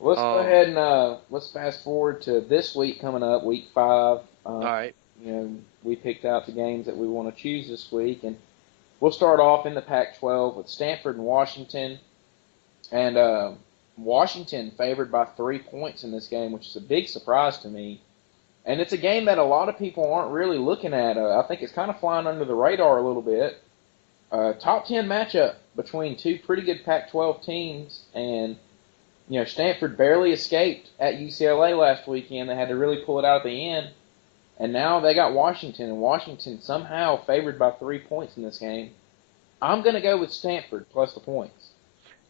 Let's go Um, ahead and let's fast forward to this week coming up, week 5. all right. You know, we picked out the games that we want to choose this week, and we'll start off in the Pac-12 with Stanford and Washington. And Washington favored by 3 points in this game, which is a big surprise to me. And it's a game that a lot of people aren't really looking at. I think it's kind of flying under the radar a little bit. Top 10 matchup between two pretty good Pac-12 teams, and Stanford barely escaped at UCLA last weekend. They had to really pull it out at the end, and now they got Washington, and Washington somehow favored by 3 points in this game. I'm going to go with Stanford plus the points.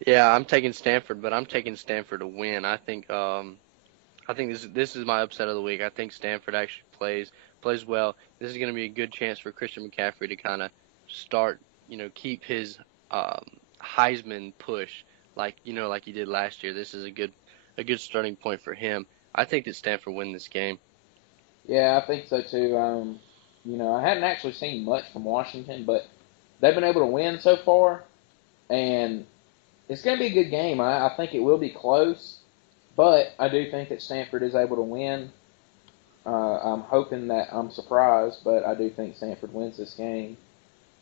Yeah, I'm taking Stanford, but I'm taking Stanford to win. I think this is my upset of the week. I think Stanford actually plays well. This is going to be a good chance for Christian McCaffrey to kind of start, keep his um, Heisman push like he did last year. This is a good starting point for him. I think that Stanford win this game. Yeah, I think so too. I hadn't actually seen much from Washington, but they've been able to win so far, and it's going to be a good game. I think it will be close, but I do think that Stanford is able to win. I'm hoping that I'm surprised, but I do think Stanford wins this game.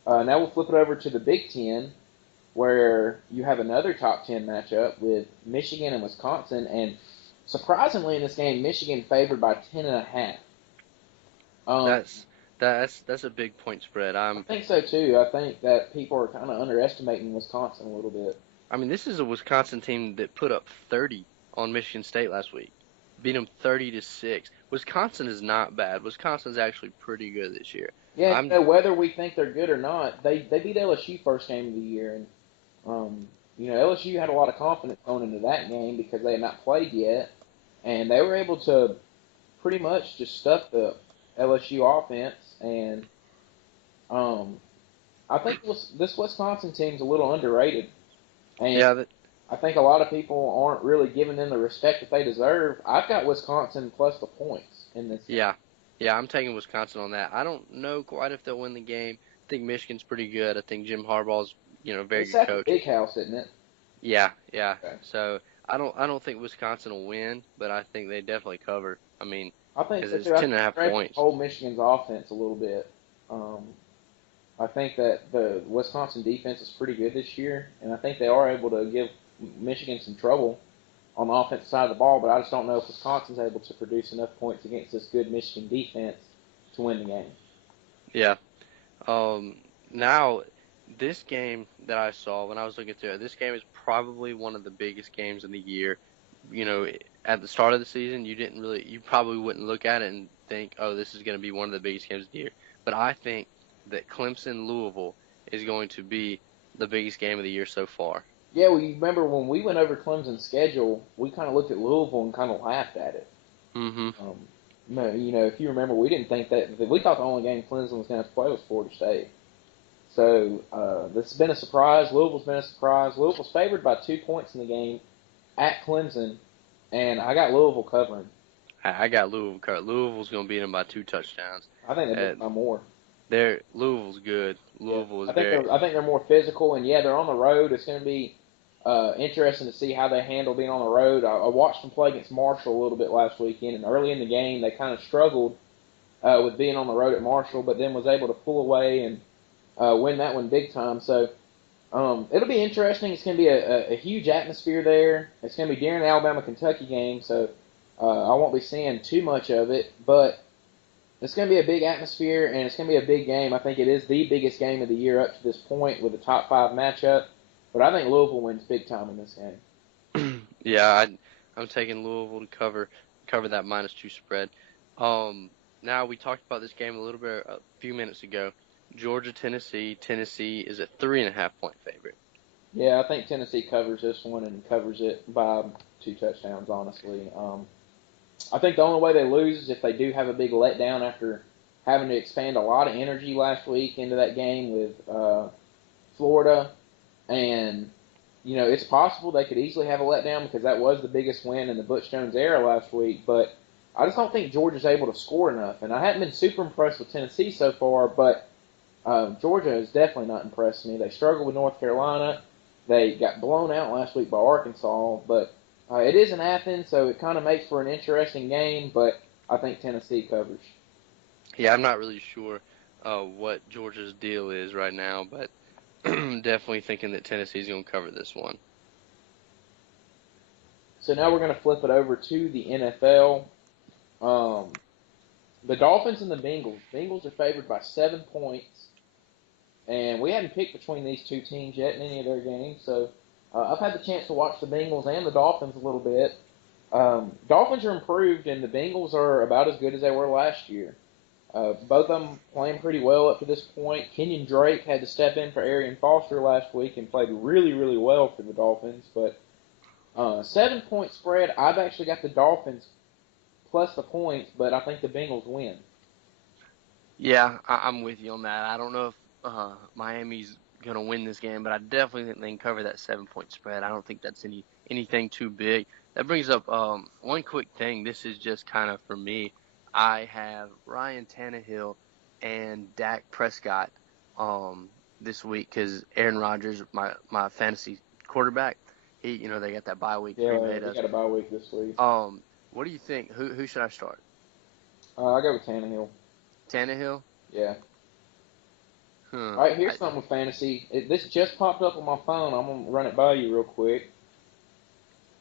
Now we'll flip it over to the Big Ten, where you have another top 10 matchup with Michigan and Wisconsin. And surprisingly, in this game, Michigan favored by 10.5. Um, That's a big point spread. I think so too. I think that people are kind of underestimating Wisconsin a little bit. I mean, this is a Wisconsin team that put up 30 on Michigan State last week, beat them 30-6. Wisconsin is not bad. Wisconsin's actually pretty good this year. Yeah, I'm whether we think they're good or not, they beat LSU first game of the year, and LSU had a lot of confidence going into that game because they had not played yet, and they were able to pretty much just stuff the LSU offense. And um, I think this Wisconsin team's a little underrated, and yeah, I think a lot of people aren't really giving them the respect that they deserve. I've got Wisconsin plus the points in this game. yeah, yeah. I'm taking Wisconsin on that. I don't know quite if they'll win the game. I think Michigan's pretty good. I think Jim Harbaugh's a very It's good at the coach. big house, isn't it? Yeah, yeah. Okay. So I don't think Wisconsin will win, but I think they definitely cover. I mean, I think because so it's too. I ten think and a half they're able to points. hold Michigan's offense a little bit. Um, I think that the Wisconsin defense is pretty good this year, and I think they are able to give Michigan some trouble on the offensive side of the ball. But I just don't know if Wisconsin's able to produce enough points against this good Michigan defense to win the game. Yeah. Now this game that I saw when I was looking through it, this game is probably one of the biggest games in the year. You know, at the start of the season, you probably wouldn't look at it and think, oh, this is going to be one of the biggest games of the year. But I think that Clemson Louisville is going to be the biggest game of the year so far. Yeah, well, you remember when we went over Clemson's schedule, we kind of looked at Louisville and kind of laughed at it. Mm-hmm. Um, if you remember, we didn't think that we thought the only game Clemson was going to play was Florida State. So this has been a surprise. Louisville's been a surprise. Louisville's favored by 2 points in the game at Clemson, and I got Louisville covering. I got Louisville covered. Louisville's going to beat them by 2 touchdowns. I think they beat Uh, them by more. Louisville's good. Yeah, Louisville is I think very. they're more physical, and yeah, they're on the road. It's going to be interesting to see how they handle being on the road. I watched them play against Marshall a little bit last weekend, and early in the game they kind of struggled with being on the road at Marshall, but then was able to pull away and win that one big time. So it'll be interesting. It's going to be a huge atmosphere there. It's going to be during the Alabama-Kentucky game, so I won't be seeing too much of it, but it's going to be a big atmosphere, and it's going to be a big game. I think it is the biggest game of the year up to this point with a top 5 matchup, but I think Louisville wins big time in this game. Yeah, I'm taking Louisville to cover that -2 spread. Now we talked about this game a little bit a few minutes ago. Georgia, Tennessee. Tennessee is a 3.5 point favorite. Yeah, I think Tennessee covers this one and covers it by 2 touchdowns, honestly. I think the only way they lose is if they do have a big letdown after having to expand a lot of energy last week into that game with Florida. And, it's possible they could easily have a letdown because that was the biggest win in the Butch Jones era last week. But I just don't think Georgia's able to score enough. And I haven't been super impressed with Tennessee so far, but Georgia has definitely not impressed me. They struggled with North Carolina. They got blown out last week by Arkansas, but It is in Athens, so it kind of makes for an interesting game, but I think Tennessee covers. Yeah, I'm not really sure what Georgia's deal is right now, but definitely thinking that Tennessee's going to cover this one. So now we're going to flip it over to the NFL. The Dolphins and the Bengals. Bengals are favored by 7 points, and we hadn't picked between these two teams yet in any of their games. So I've had the chance to watch the Bengals and the Dolphins a little bit. Dolphins are improved, and the Bengals are about as good as they were last year. Both of them playing pretty well up to this point. Kenyon Drake had to step in for Arian Foster last week and played really, really well for the Dolphins. But 7-point spread, I've actually got the Dolphins plus the points, but I think the Bengals win. Yeah, I'm with you on that. I don't know if Miami's going to win this game, but I definitely think they can cover that 7-point spread. I don't think that's anything too big. That brings up one quick thing. This is just kind of for me. I have Ryan Tannehill and Dak Prescott this week because Aaron Rodgers, my fantasy quarterback, they got that bye week Yeah, pre-made we us. got a bye week this week. What do you think? Who should I start? I go with Tannehill. Tannehill? Yeah. Huh. All right, here's something with fantasy. This just popped up on my phone. I'm going to run it by you real quick.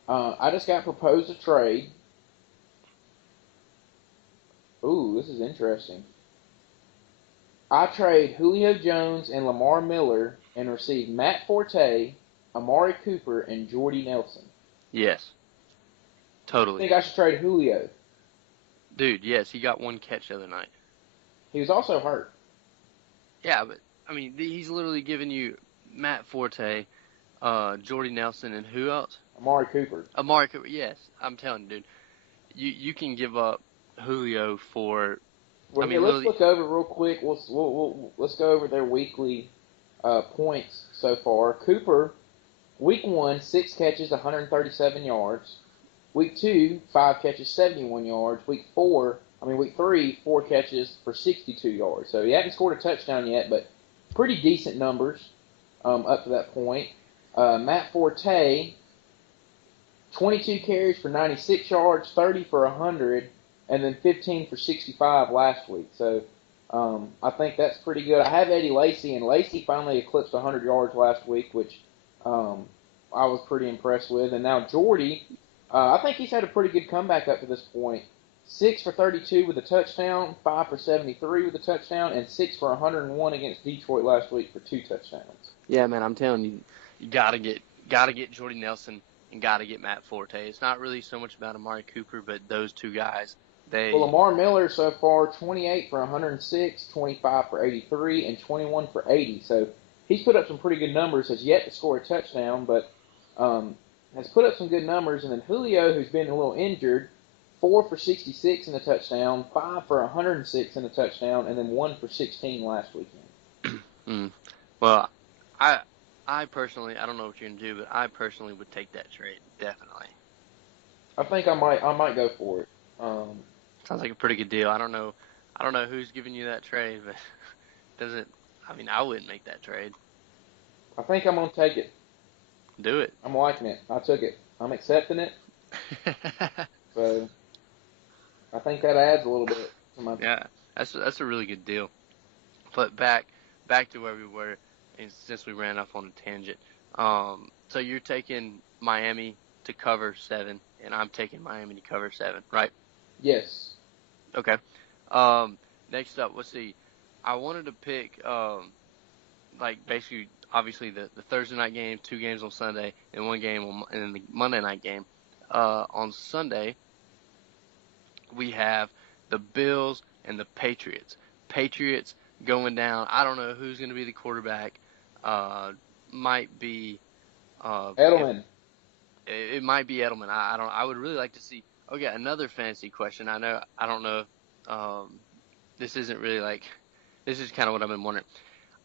I just got proposed a trade. Ooh, this is interesting. I trade Julio Jones and Lamar Miller and receive Matt Forte, Amari Cooper, and Jordy Nelson. Yes. I Totally. think I should trade Julio. Dude, yes, he got one catch the other night. He was also hurt. Yeah, but I mean, he's literally giving you Matt Forte, Jordy Nelson, and who else? Amari Cooper. Amari Cooper. Yes, I'm telling you, dude. You can give up Julio for. Well, I here, mean, let's literally. look over real quick. Let's go over their weekly points so far. Cooper, week 1, 6 catches, 137 yards. Week 2, 5 catches, 71 yards. Week 3, 4 catches for 62 yards. So he hasn't scored a touchdown yet, but pretty decent numbers up to that point. Matt Forte, 22 carries for 96 yards, 30 for 100, and then 15 for 65 last week. So I think that's pretty good. I have Eddie Lacy, and Lacy finally eclipsed 100 yards last week, which I was pretty impressed with. And now Jordy, I think he's had a pretty good comeback up to this point. 6 for 32 with a touchdown, 5 for 73 with a touchdown, and 6 for 101 against Detroit last week for 2 touchdowns. Yeah, man, I'm telling you, you gotta get Jordy Nelson and gotta get Matt Forte. It's not really so much about Amari Cooper, but those two guys, Well, they. Lamar Miller so far, 28 for 106, 25 for 83, and 21 for 80. So he's put up some pretty good numbers. Has yet to score a touchdown, but has put up some good numbers. And then Julio, who's been a little injured, 4 for 66 in a touchdown, 5 for 106 in a touchdown, and then 1 for 16 last weekend. Well, I personally, I don't know what you're gonna do, but I personally would take that trade definitely. I think I might go for it. Sounds like a pretty good deal. I don't know who's giving you that trade, but doesn't. I mean, I wouldn't make that trade. I think I'm gonna take it. Do it. I'm liking it. I took it. I'm accepting it. So I think that adds a little bit to my. Yeah, that's a really good deal. But back to where we were, and since we ran off on a tangent. So you're taking Miami to cover 7, and I'm taking Miami to cover 7, right? Yes. Okay. Next up, let's see. I wanted to pick like basically obviously the Thursday night game, 2 games on Sunday, and 1 game and then the Monday night game. On Sunday we have the Bills and the Patriots. Patriots going down. I don't know who's going to be the quarterback. Might be if Edelman. it might be Edelman. I don't. I would really like to see. Okay, another fantasy question. I don't know. This isn't really like. This is kind of what I've been wondering.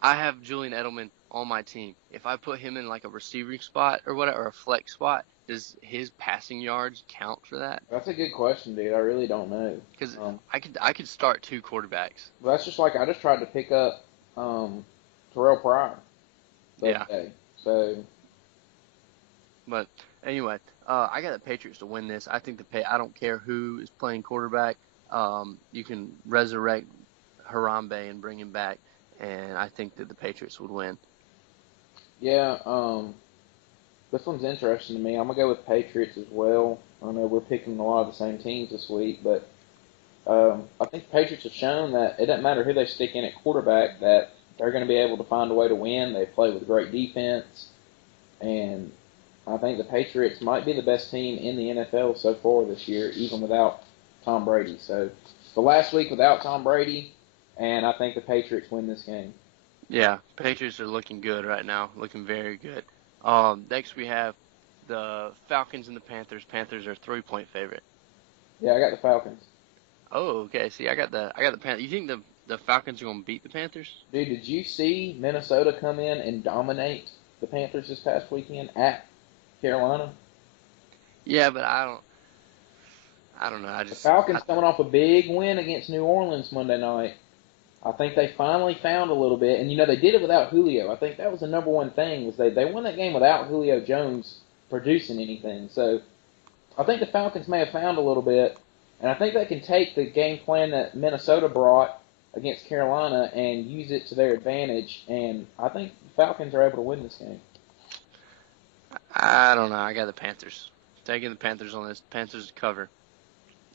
I have Julian Edelman on my team. If I put him in like a receiving spot or whatever, or a flex spot, does his passing yards count for that? That's a good question, dude. I really don't know. Because I could start 2 quarterbacks. But that's just like I just tried to pick up Terrell Pryor the other Yeah. day. So But anyway, I got the Patriots to win this. I think I don't care who is playing quarterback. You can resurrect Harambe and bring him back, and I think that the Patriots would win. Yeah, this one's interesting to me. I'm gonna go with Patriots as well. I know we're picking a lot of the same teams this week, but I think the Patriots have shown that it doesn't matter who they stick in at quarterback, that they're going to be able to find a way to win. They play with great defense, and I think the Patriots might be the best team in the NFL so far this year, even without Tom Brady. So the last week without Tom Brady, and I think the Patriots win this game. Yeah, Patriots are looking good right now, looking very good. Next we have the Falcons and the Panthers. Panthers are 3-point favorite. Yeah, I got the Falcons. Oh, okay. See, I got the Panthers. You think the Falcons are going to beat the Panthers? Dude, did you see Minnesota come in and dominate the Panthers this past weekend at Carolina? Yeah, but I don't know. The Falcons coming off a big win against New Orleans Monday night. I think they finally found a little bit, and they did it without Julio. I think that was the number one thing was they won that game without Julio Jones producing anything. So I think the Falcons may have found a little bit, and I think they can take the game plan that Minnesota brought against Carolina and use it to their advantage. And I think the Falcons are able to win this game. I don't know. I got the Panthers. Taking the Panthers on this. Panthers cover.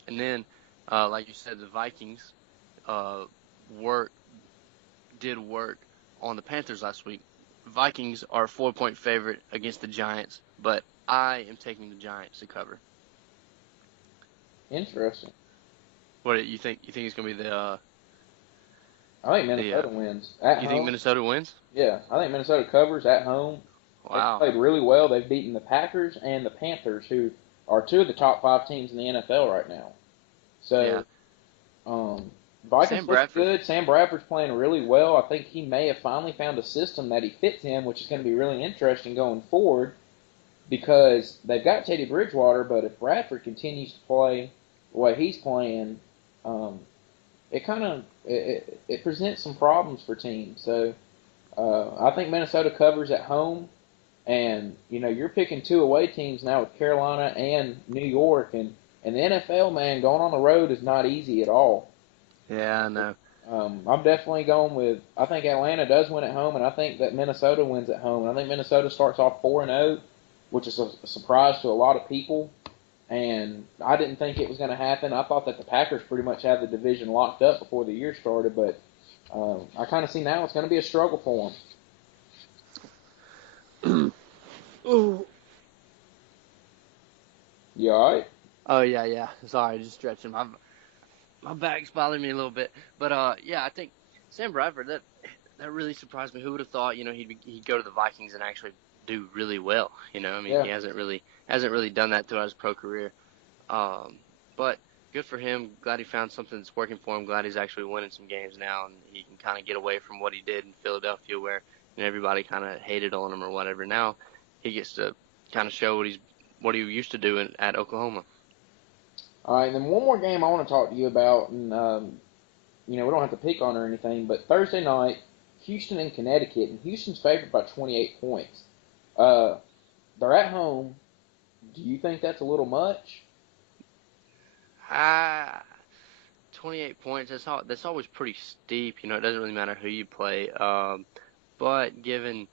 And then, like you said, the Vikings work did work on the Panthers last week. Vikings are a 4-point favorite against the Giants, but I am taking the Giants to cover. Interesting. What do you think? You think it's going to be I think Minnesota wins at home. You think Minnesota wins? Yeah, I think Minnesota covers at home. Wow. They've played really well. They've beaten the Packers and the Panthers, who are two of the top 5 teams in the NFL right now. So, Vikings look good. Sam Bradford's playing really well. I think he may have finally found a system that he fits in, which is going to be really interesting going forward because they've got Teddy Bridgewater, but if Bradford continues to play the way he's playing, it presents some problems for teams. So, I think Minnesota covers at home. And, you're picking 2 away teams now with Carolina and New York. And the NFL, man, going on the road is not easy at all. Yeah, I know. I'm definitely going with, I think Atlanta does win at home, and I think that Minnesota wins at home. And I think Minnesota starts off 4-0, which is a surprise to a lot of people. And I didn't think it was going to happen. I thought that the Packers pretty much had the division locked up before the year started. But I kind of see now it's going to be a struggle for them. Ooh. You all right? Oh, yeah. Sorry, just stretching. My back's bothering me a little bit. But, yeah, I think Sam Bradford, that really surprised me. Who would have thought, he'd go to the Vikings and actually do really well. He hasn't really done that throughout his pro career. But good for him. Glad he found something that's working for him. Glad he's actually winning some games now, and he can kind of get away from what he did in Philadelphia where everybody kind of hated on him or whatever. Now he gets to kind of show what he used to do at Oklahoma. All right, and then one more game I want to talk to you about, and we don't have to pick on or anything, but Thursday night, Houston and Connecticut, and Houston's favored by 28 points. They're at home. Do you think that's a little much? 28 points. That's always pretty steep. It doesn't really matter who you play. But given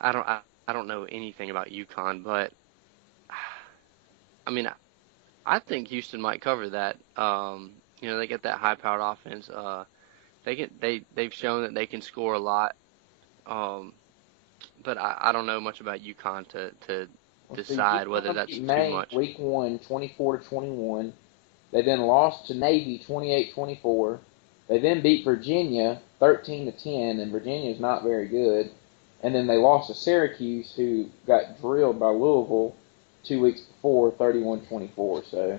I don't know anything about UConn, but I mean I think Houston might cover that. They get that high-powered offense. They've shown that they can score a lot. But I don't know much about UConn to decide whether that's too much. Week 1, 24-21. They then lost to Navy 28-24. They then beat Virginia 13-10, and Virginia is not very good. And then they lost to Syracuse, who got drilled by Louisville 2 weeks before, 31-24. So,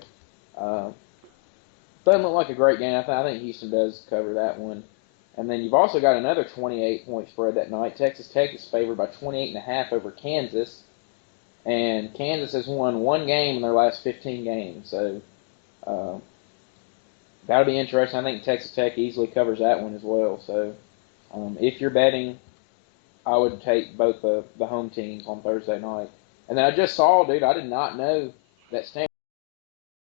doesn't look like a great game. I think Houston does cover that one. And then you've also got another 28-point spread that night. Texas Tech is favored by 28.5 over Kansas. And Kansas has won 1 game in their last 15 games. So, that'll be interesting. I think Texas Tech easily covers that one as well. So, if you're betting, I would take both the home teams on Thursday night. And then I just saw, dude, I did not know that Stanford